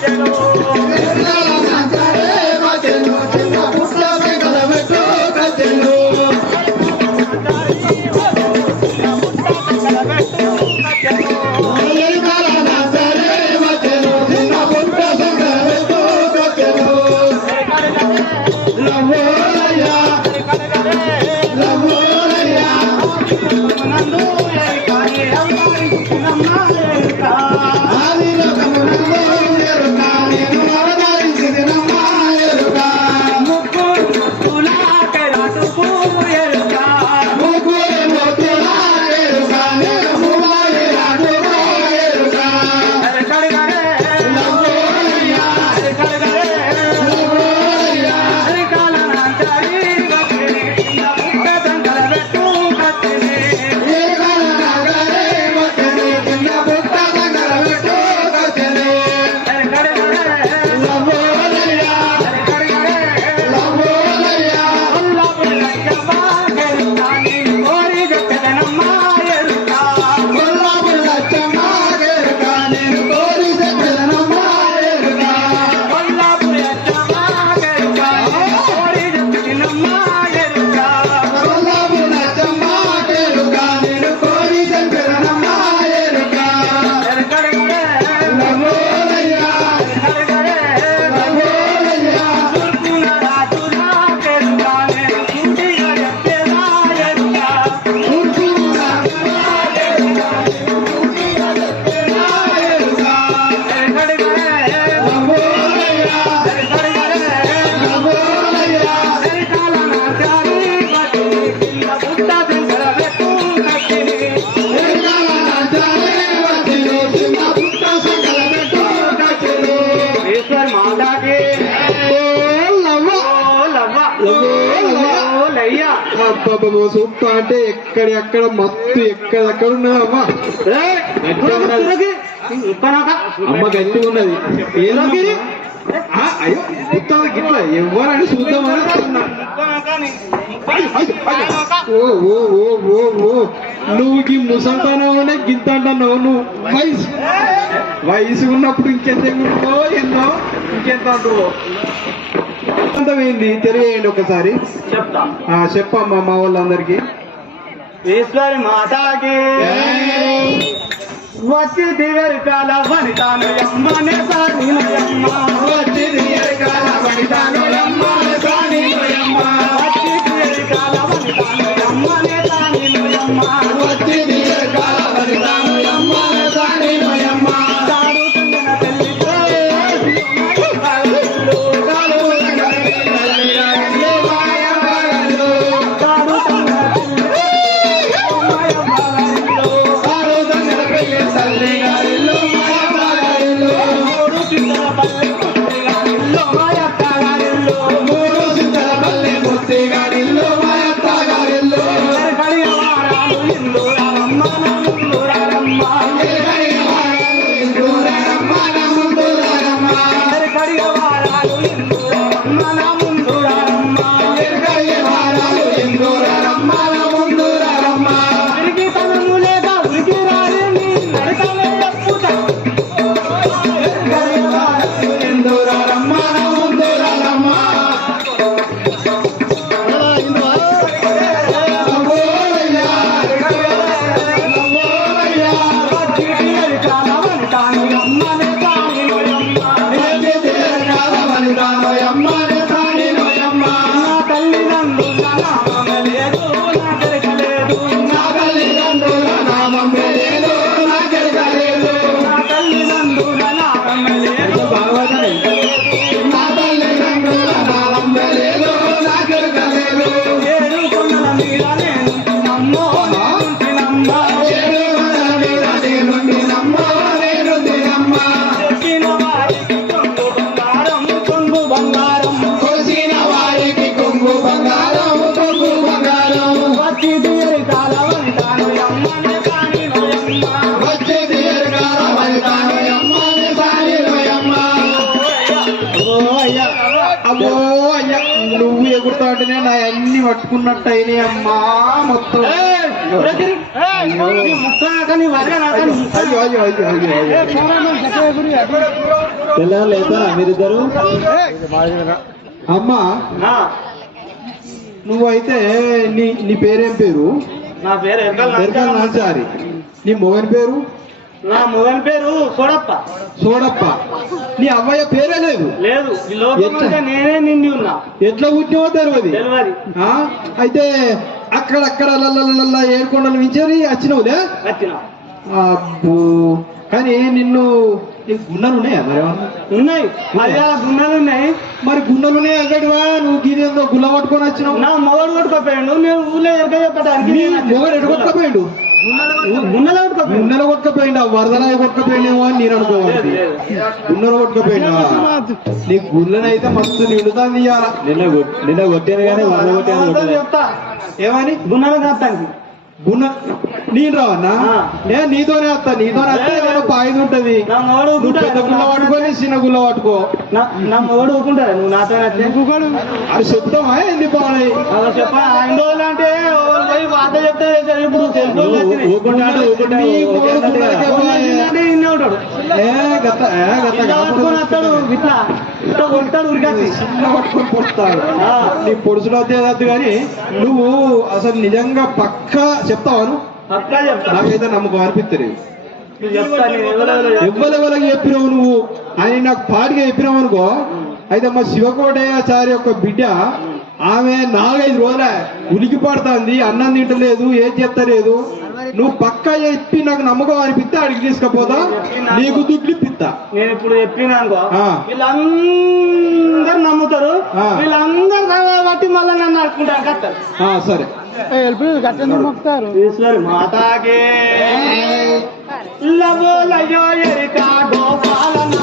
Eshwar super. అంటే ఎక్కడ ఎక్కడ మత్తు ఎక్కడెక్కడ ఉన్నదమ్మా అమ్మ గట్టి ఉన్నది. అయ్యో గిట్ల ఎవరని చూద్దామని. ఓ ఓ ఓ ఓ ఓ. నువ్వు ఈ ముసల్తానవునే గింత అంటున్నావు నువ్వు. వయసు. వయసు ఉన్నప్పుడు ఇంకెంత ఎన్నో ఇంకెంత అంటువో ఏంది తెలియజేయండి ఒకసారి. చెప్తా. చెప్పమ్మా మా వాళ్ళందరికీ. ఈశ్వరి మాతాకి. వచ్చి దివరి కాల వనితాను అమ్మనే వచ్చి దివరి కాల సాగినయమ్మ వచ్చి किनारे అమ్మో! అయ్యా! నువ్వు ఎగురుతా ఉంటేనే నా అన్ని పట్టుకున్నట్టు అయినాయి అమ్మా మొత్తం. తెల్లారు లేస్తారా మీరిద్దరు? అమ్మా ఆ, నువ్వైతే నీ నీ పేరేం పేరు? నా పేరు ఎరకల్ ఎరకల్ నాచారి. నీ మొగని పేరు? నా మొగన్ పేరు సోడప్ప. సోడప్ప. నీ అవ్వయ్య పేరే లేదు. లేదు ఈ నేనే నిండి ఉన్నా. ఎట్లా పుట్టినవో తెలియదు ఆ? అయితే అక్కడక్కడ ఏడుకొండలు మించేది వచ్చినవులే? వచ్చిన. అబ్బో. కానీ నిన్ను నీకు గుండెలు ఉన్నాయా మరి ఏమన్నా? ఉన్నాయి. మర్యాద గున్నలు ఉన్నాయి మరి గుండెలు ఉన్నాయి అక్కడివా నువ్వు గిదేందో గుల్ల పట్టుకొని వచ్చినావు? నా మొగడు కొట్టుకోపోయాడు నేను ఊళ్ళో ఎరక చెప్పడానికి మొగడు గున్నలో కొట్టుకోపోయాడు కొట్టకపోయిండు వరదలాయ కొట్టకపోయిండేమో అని నేను అనుకోవాలి. గుండెలు కొట్టకపోయిండా నీ గుండెనైతే మస్తు నిండుతాంది ఇయ్యాల. నిన్న నిన్న కొట్టాను కానీ వరద కొట్టాను చెప్తా. ఏమని? గున్నలు కాస్తానికి గుండె నేను రావన్నా. నేను నీతోనే వస్తా నీతోనే వస్తే ఏదైనా పాయిది ఉంటది. నువ్వు పెద్ద గుల్ల పట్టుకొని చిన్న గుల్ల పట్టుకో. నా- మొగడు ఊకుంటాడు. నువ్వు నాతో అది చెప్తామా ఏంది బాగున్నాయి చెప్ప ఆయన రోజులు అంటే నీ ఇట్లా ఇట్లా కొడతాడు పట్టుకొని పొడుస్తాడు పొడుచులో వద్దు కానీ నువ్వు అసలు నిజంగా పక్కా చెప్తావాను నాకైతే నమ్మకం అనిపిస్తుంది. ఎవ్వరెవరికి చెప్పినావు నువ్వు? అని నాకు పాడిగా చెప్పినావు అనుకో. అయితే మా శివకోటయాచారి యొక్క బిడ్డ ఆమె నాలుగైదు రోజులే ఉనికి పడుతుంది అన్నం తింటలేదు ఏం చెప్తలేదు నువ్వు పక్కా చెప్పి నాకు నమ్మకం అనిపిస్తే అడిగి తీసుకపోతా నీకు దుడ్లు ఇప్పిస్తా. నేను ఇప్పుడు చెప్పినా అనుకో ఆ. వీళ్ళందరూ నమ్ముతారు. వీళ్ళందరూ బట్టి మళ్ళీ నన్ను అడుకుంటారు కట్టారు. సరే. మాతాకే. లవో లయో ఎరికా గోపాలనా?